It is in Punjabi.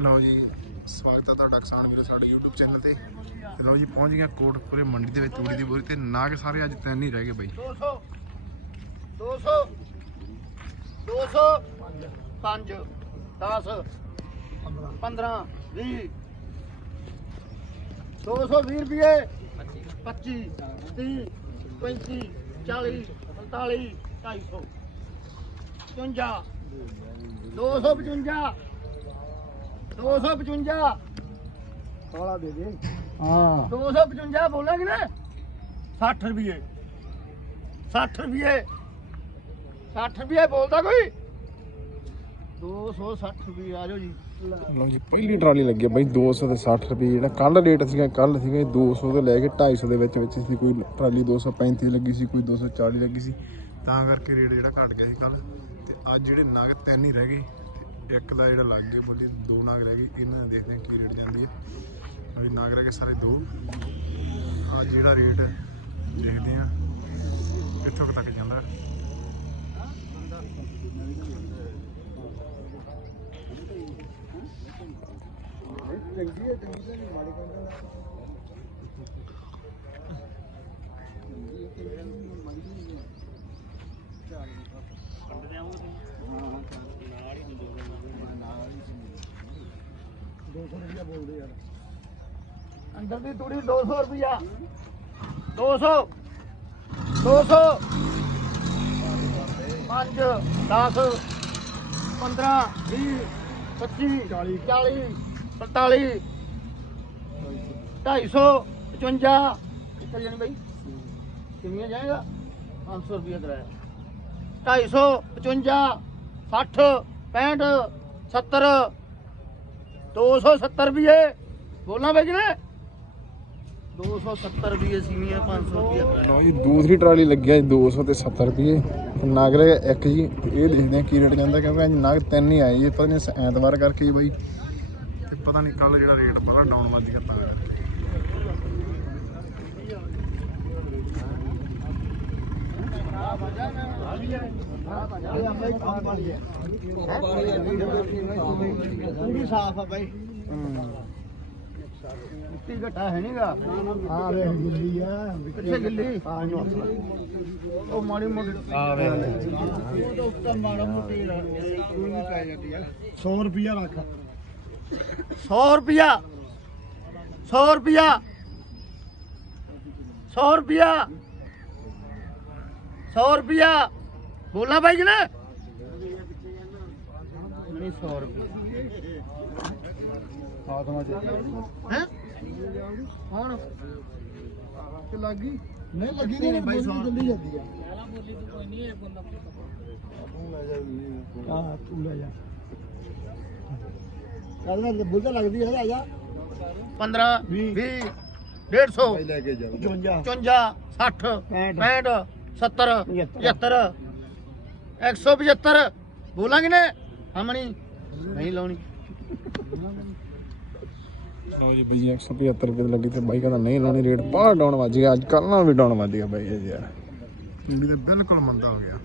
ਲਓ ਜੀ, ਸਵਾਗਤ ਹੈ ਤੁਹਾਡਾ ਕਿਸਾਨ ਵੀਰੋ ਸਾਡੇ YouTube ਚੈਨਲ ਤੇ। ਤੇ ਲਓ ਜੀ, ਪਹੁੰਚ ਗਿਆ ਕੋਟਪੁਰੇ ਮੰਡੀ ਦੇ ਵਿੱਚ, ਤੂੜੀ ਦੀ ਬੋਰੀ ਤੇ। ਨਾਗ ਸਾਰੇ ਅੱਜ ਤਿੰਨ ਹੀ ਰਹਿ ਗਏ ਬਾਈ। 200 200 200 5 10 15 20 220 ਰੁਪਏ 25 30 35 40 45 250 55 255 255 ਥੋੜਾ ਦੇ ਦੇ। ਹਾਂ। 255 ਬੋਲਾਂਗੇ ਨਾ 60 ਰੁਪਏ 60 ਰੁਪਏ 60 ਰੁਪਏ ਬੋਲਦਾ ਕੋਈ? 260 ਰੁਪਏ ਆ ਜਾਓ ਜੀ। ਲਓ ਜੀ ਪਹਿਲੀ ਟਰਾਲੀ ਲੱਗੀ ਬਾਈ 260 ਰੁਪਏ ਜਿਹੜਾ ਕੱਲ ਰੇਟ ਸੀਗਾ ਕੱਲ ਸੀਗਾ 200 ਤੋਂ ਲੈ ਕੇ 250 ਦੇ ਵਿੱਚ ਵਿੱਚ ਸੀ ਕੋਈ ਟਰਾਲੀ 235 ਲੱਗੀ ਸੀ ਕੋਈ 240 ਲੱਗੀ ਸੀ। ਤਾਂ ਕਰਕੇ ਰੇਟ ਜਿਹੜਾ ਘਟ ਗਿਆ ਸੀ ਕੱਲ ਤੇ ਅੱਜ ਜਿਹੜੇ ਨਗ ਤਿੰਨ ਹੀ ਰਹਿ ਗਏ। ਇੱਕ ਦਾ ਜਿਹੜਾ ਲੱਗ ਗਿਆ ਬੋਲੀ, ਦੋ ਨਗ ਰਹਿ ਗਏ, ਇਹਨਾਂ ਦਾ ਦੇਖਦੇ ਕੀ ਰੇਟ ਜਾਂਦੀ ਹੈ। ਵੀ ਨਗ ਰਹਿ ਗਏ ਸਾਰੇ ਦੋ। ਆ ਜਿਹੜਾ ਰੇਟ ਦੇਖਦੇ ਆ ਕਿੱਥੋਂ ਤੱਕ ਜਾਂਦਾ। ਚੰਗੀ ਹੈ ਚੰਗੀ ਤਾਂ ਨਹੀਂ ਮਾੜੀ ਕਹਿੰਦਾ ਅੰਦਰ ਦੀ ਤੂੜੀ 200 ਰੁਪਿਆ 200 200 5 10 15 20 25 40 40 45 250 55 ਚੱਲ ਜਾਣੀ ਬਾਈ ਕਿੰਨੀਆਂ ਜਾਏਗਾ 500 ਰੁਪਏ ਕਰਾਇਆ 250 55 60 65 70 270 ਰੁਪਏ ਬੋਲਣਾ ਬਾਈ ਕਿਨੇ 270 ਰੁਪਏ ਸੀਨੀਅਰ 500 ਰੁਪਏ ਲਓ ਜੀ, ਦੂਸਰੀ ਟਰਾਲੀ ਲੱਗਿਆ ਜੀ 200 ਤੇ 70 ਰੁਪਏ ਨਗ ਇੱਕ ਜੀ, ਇਹ ਦੇਖਦੇ ਆ ਕੀ ਰੇਟ ਜਾਂਦਾ, ਕਿਉਂਕਿ ਅੱਜ ਨਗ ਤਿੰਨ ਹੀ ਆਏ ਜੀ, ਪਤਾ ਨਹੀਂ ਐਤਵਾਰ ਕਰਕੇ ਜੀ ਬਾਈ। ਤੇ ਪਤਾ ਨਹੀਂ ਕੱਲ ਜਿਹੜਾ ਰੇਟ ਬੜਾ ਡਾਊਨ ਵੱਧ ਗਿਆ ਤਾਂ ਕਰਕੇ। ਪੂਰੀ ਸਾਫ਼ ਆ ਬਾਈ ਮਿੱਟੀ ਘਟਾ ਹੈ ਨਹੀਂਗਾ ਹਾਂ ਵੇਖ ਗਿੱਲੀ ਆ ਕਿੱਥੇ ਗਿੱਲੀ ਹਾਂ ਇਹਨੂੰ ਹੱਥ ਉਹ ਮਾੜੀ ਮੋਟੀ ਆ ਵੇਖ ਉਹ ਤਾਂ ਉੱਤਰ ਮਾੜਾ ਮੋਟੀ ਕੋਈ ਵੀ ਪੈ ਜਾਂਦੀ ਆ 100 ਰੁਪਿਆ ਰੱਖ 100 ਰੁਪਿਆ 100 ਰੁਪਿਆ 100 ਰੁਪਿਆ 100 ਰੁਪਿਆ ਬੋਲਣਾ ਬਾਈ ਕਿ ਨਾ। ਨਹੀਂ 100 ਰੁਪਿਆ ਆਤਮਾ ਚ ਹੈ? ਹੁਣ ਕਿ ਲੱਗੀ? ਨਹੀਂ ਲੱਗੀ ਨਹੀਂ ਬਾਈ ਜਲਦੀ ਜਾਂਦੀ ਆ। ਹਾਂ ਤੂੰ ਲੈ ਜਾ ਕੱਲ ਬੁੱਲ ਤਾਂ ਲੱਗਦੀ ਹੈ ਜਾ। 15 ਵੀਹ, 20 150 ਲੈ ਕੇ ਜਾ 55 55 60 65, 65 70 75 175 ਬੋਲਾਂਗੇ ਨੇ? ਹਮਣੀ ਨਹੀਂ ਲਾਉਣੀ। ਲਓ ਜੀ ਬਈ 175 ਰੁਪਏ ਦੀ ਲੱਗੀ ਤੇ ਬਾਈ ਕਹਿੰਦਾ ਨਹੀਂ ਲਾਉਣੀ ਰੇਟ ਬਾਹਰ ਡਾਊਨ ਵੱਜ ਗਿਆ ਅੱਜ ਕੱਲ ਨਾਲ ਵੀ ਡਾਊਨ ਵੱਜ ਗਿਆ ਬਾਈ ਇਹ ਯਾਰ। ਤੇ ਬਿਲਕੁਲ ਮੰਦਾ ਹੋ ਗਿਆ।